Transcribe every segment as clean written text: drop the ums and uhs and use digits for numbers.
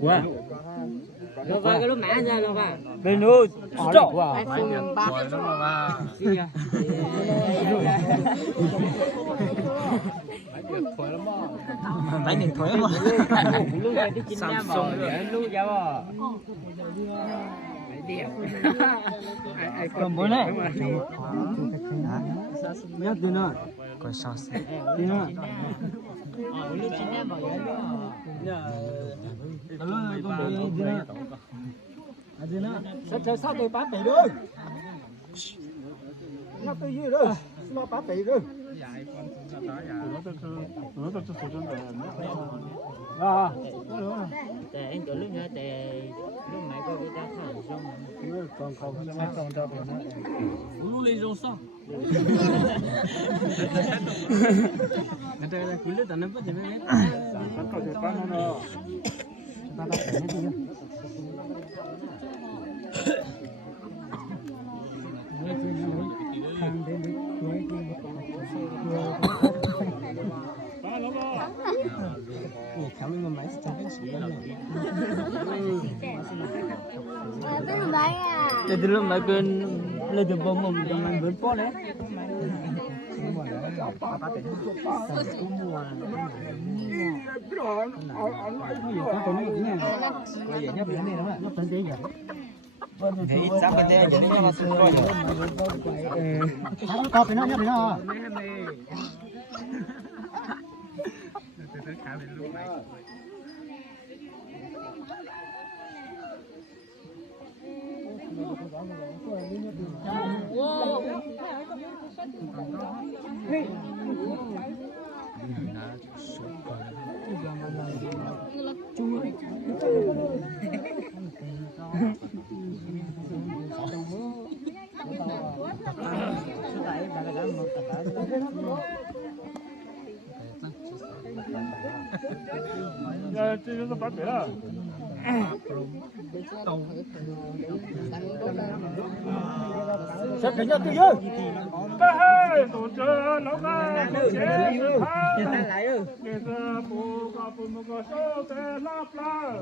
quá Rồi vào cái lúc mẹ ra rồi vào. bênนู้stop Phải phun ba. mấy điện thoại mà Lúc này đi chín năm rồi, lúc ra bò. còn bữa này nhớ tin nữa coi sao sẽ tin nữa Lúc chín năm rồi. alo con bữa tin nữa tin nữa sao tôi bắt tỷ rồi nó tôi gì rồi nó bắt tỷ rồi Để anh chỗ lúc nữa để lúc này có cái đá thải xong rồi. còn không cho nó Lúc lên rồi sao? người ta là cuối tuần nó vẫn chỉ biết bắt cầu cho con nó ta bắt cái gì hàng đến cuối cháu mình máy cháu cái gì đó Cái lúc đấy à. để từ lúc mà cơn lên từ bông mồm trong mình vẫn có đấy thì ít sáng bên đây jadi nó sụp rồi có phải nó nhá phải nó这就是把对了。sẽ phải nhớ tôi ơi Các hai tổ chức nó ra nó chế sự tha. Lại ơi. Để ra bố một cái số thế lắp la.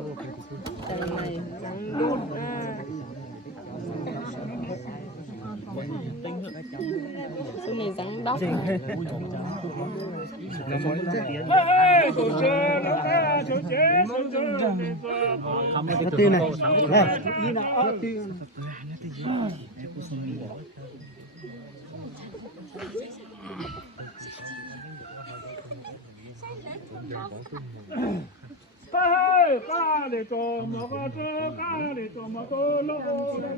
Tầng này nắng đốt à. Cái này rắn đốc. Các hai tổ chức nó ra nó chế sự tha. cái tiền này này Ca để cho một cái chữ ca để cho một cái lô để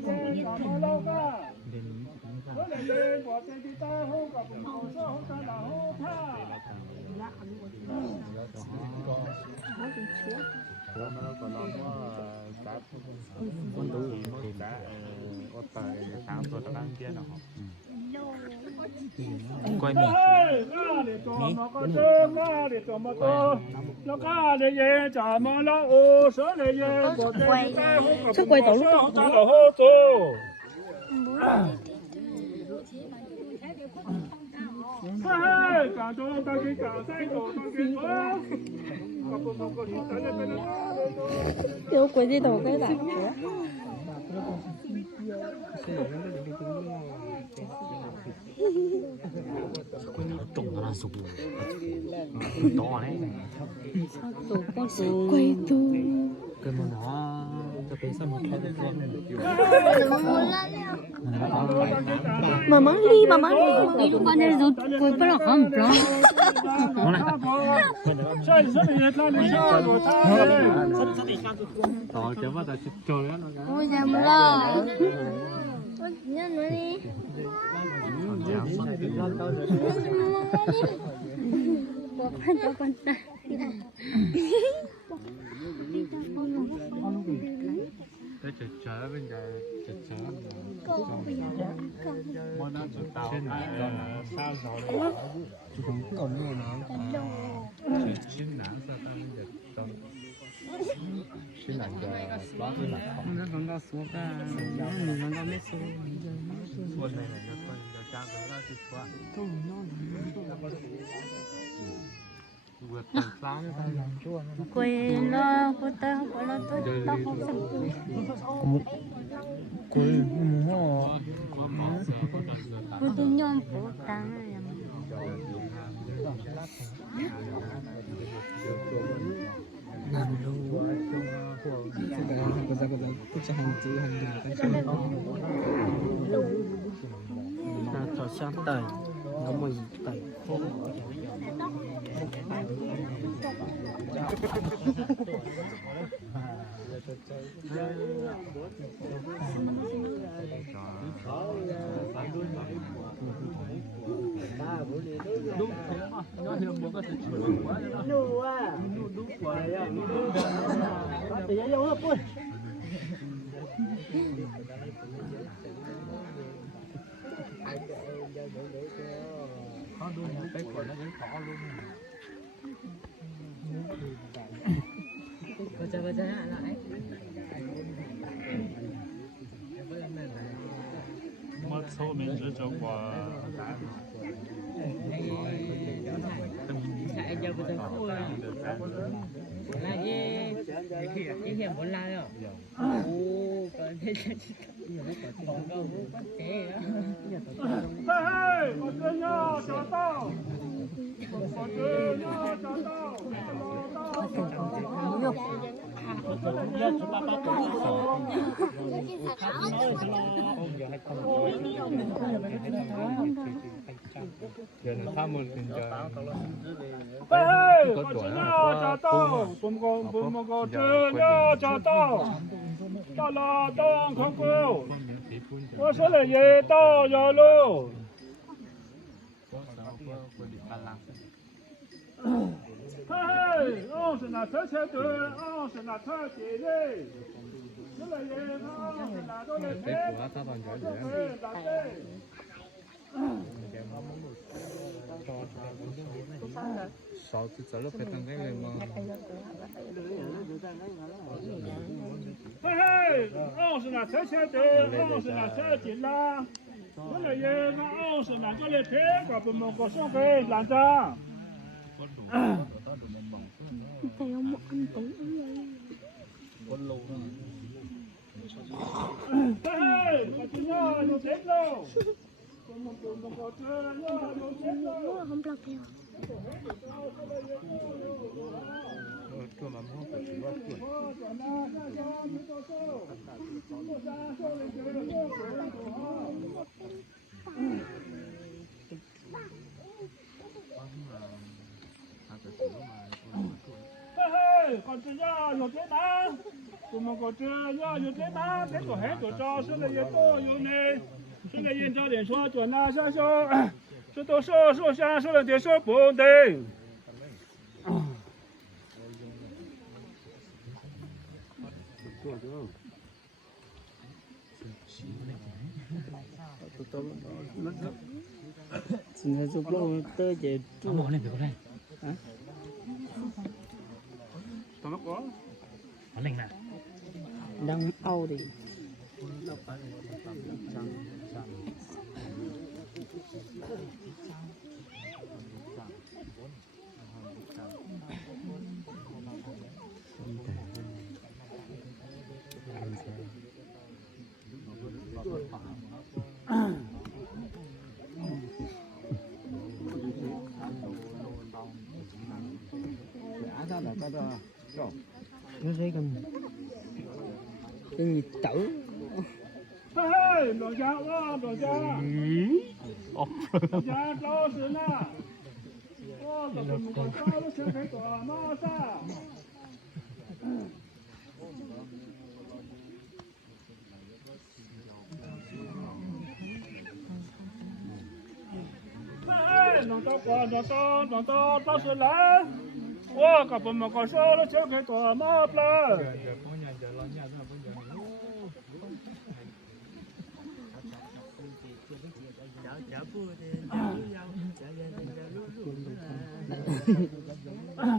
cho một lô ca. Với lại đây bỏ trên đi ta hô cả một số ta là hô tha. coi mình Ca để cho một cái chữ ca để cho một cái nó ca để về trả mà nó ô số để về bỏ trên đi ta hô cả một số ta là hô tô. Cả cho ta cái cả sai tổ ta cái tổ. Kiểu quay gì đồ cái đại. trồng nó sụp to đấy Đồ con sự quay tu. cái mà nó cho cái sao một cái Mà món đi lúc ban đây rồi quay phải là không đó. to chứ mà ta chơi nó Ôi dầm lo. Nhân nó đi. Cho con ta. cái chợ bên cái chợ mua nó chụp tàu sao rồi còn nhiều nó xin nản sao ta được còn xin nản giờ đó thì là Nó vẫn có số cả. Nó vẫn có mấy số. quân này là nó coi giờ cha của nó thì quá vượt tầm sáng cho ta làm chua nó quê nó của ta của nó tôi tao không sẵn quê mua của tôi nhom của ta làm luôn cái đó có ra cái cho hành chữ hành đường cái là thọ sáng tẩy nó mới tẩy đúng nó thì một cái sự chịu quá nó đúng quá đấy thì giờ đâu hết có luôn một cái quả nó vẫn có luôn Baca lại. Mất số mình chỉ cho quả. Chạy giờ bây giờ khu là cái hiểm muốn la rồi. Ồ, còn thế là chỉ còn đâu có thế đó. Hey, một cái nhỏ cho tao. Một cái nhỏ cho tao. giờ nó tham môn tình giờ Hey, một cái nhỏ cho tao. Một cái nhỏ cho tao. Tao là tao không có. Có số là gì tao giờ luôn. Hey, ông sẽ là thế thế tôi, ông sẽ là thế gì đây? Số là gì ông sẽ là tôi là thế. của ta bằng cái gì sáu thì giờ lúc phải tăng cái này mà Hey, ông sẽ là thế thế tôi, ông sẽ là thế gì là? Số là gì ông sẽ là tôi là thế, còn một cái số cái làm sao? Thầy ông một anh tử Hey, mà chị nhỏ nó chết rồi. Một không lọc theo cho làm không phải chỉ bắt còn chị nhỏ nó chết mà. Mà còn chị nhỏ nó chết mà. Thế của hết của cho sẽ là gì tôi như này. Sẽ là gì cho điện số chuẩn là sao số. Số tôi số xa số là điện số 4 đây. xin hãy giúp lô tới về Nó mỏ lên được đây. Tao nó có. Nó lành nè. đang ao thì nó thấy con cái gì tử Hey, đồ giá quá, đồ giá. Đồ giá lo sự na. Ô, còn sao nó chưa thấy của nó sao? Hey, nó to sự lá. Ô, còn một con số nó chưa thấy của nó là.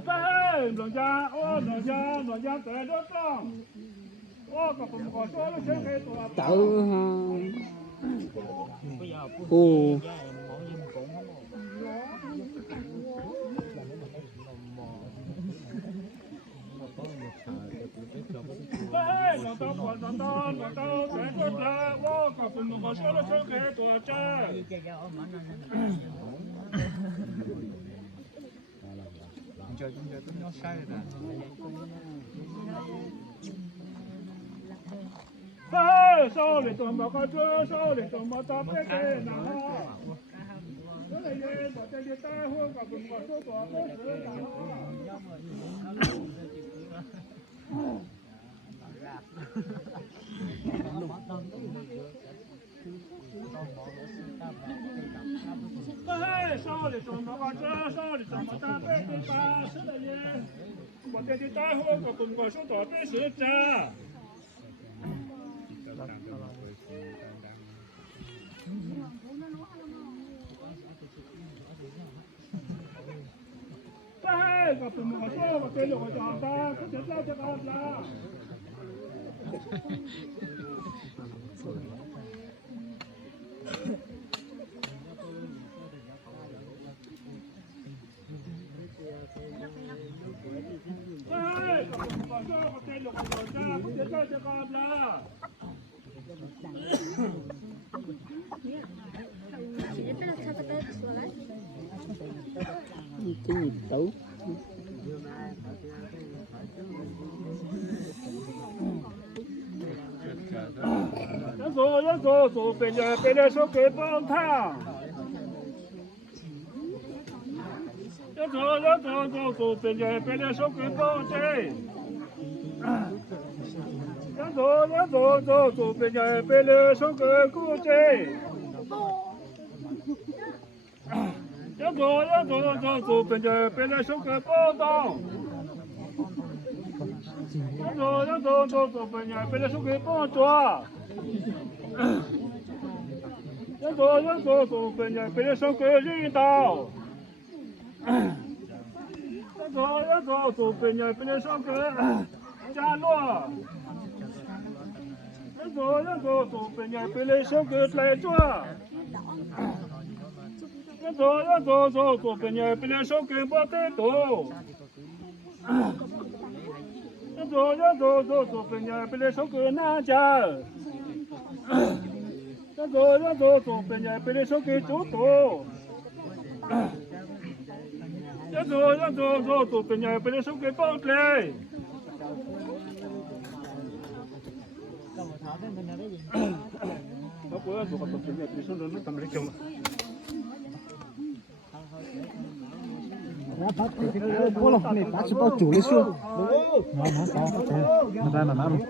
Hey, đồ giá tới đó con. Ô, còn một con số nó chưa thấy của tử ồ 到广东到广东在这边，我告诉你，我说了就给多挣。giờ tôi nó sai rồi. Hey, sao lại tụi mà có chơi, sao lại tụi mà tập cái nào? Cái này gì, bỏ tay đi tay hương cả cùng có số bỏ cái thứ nào? Hey, sao lại tụi mà có chơi, sao lại tụi mà tập cái ba, cái này gì? Bỏ tay đi tay hương cả cùng có số bỏ cái thứ nào? Gặp tụi mình có và cây lục của chúng ta có thể ra cho các bạn. Gặp tụi mình có và cây lục của chúng ta có thể ra cho các bạn. Cái gì tấu? Rồi, bây giờ số kế bông thang. Rồi, bây giờ số kế bông chơi. Rồi, bây giờ số kế cu chơi. Rồi, bây giờ số kế bông tao. Rồi, bây giờ số kế bông chua. Rồi, bây giờ số kế riêng tao. Rồi, bây giờ số kế cha lúa. Rồi, bây giờ số kế lại chua. Rồi, bây giờ số kế bò tê tổ. Rồi, bây giờ số kế na cha. Rồi, bây giờ số kế chú tổ. Rồi, bây giờ số kế bò tê. Nó có tụ tập bên này số nó tầm lấy chồng. Nó bắt thì cái bố lông này bắt cho bao chủ lấy xương. Nó ra là nó luôn.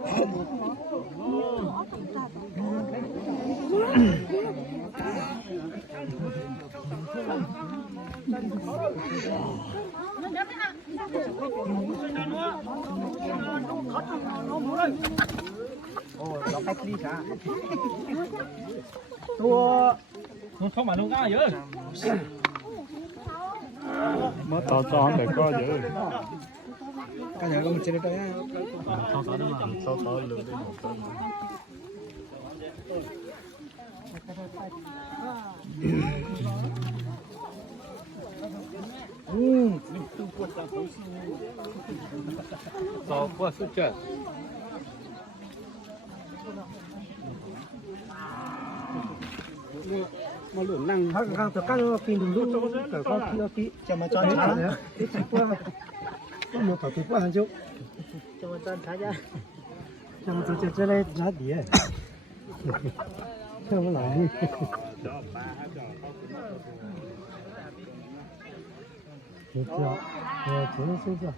Nó cách đi cả. Nó không mà nó ngã dữ. Mà tao cho để coi dữ. Cái này mình chơi được đấy. Sau lượt đi một cân. Sau qua sức chết. Mà lượng năng hắc gang từ các pin đường lúc cả con kia tí cho mà cho nó nữa tí qua một thằng tí qua hàng chục cho mà cho thả ra cho mà cho đây giá đĩa theo nó lại đi được chưa rồi chúng nó xây ra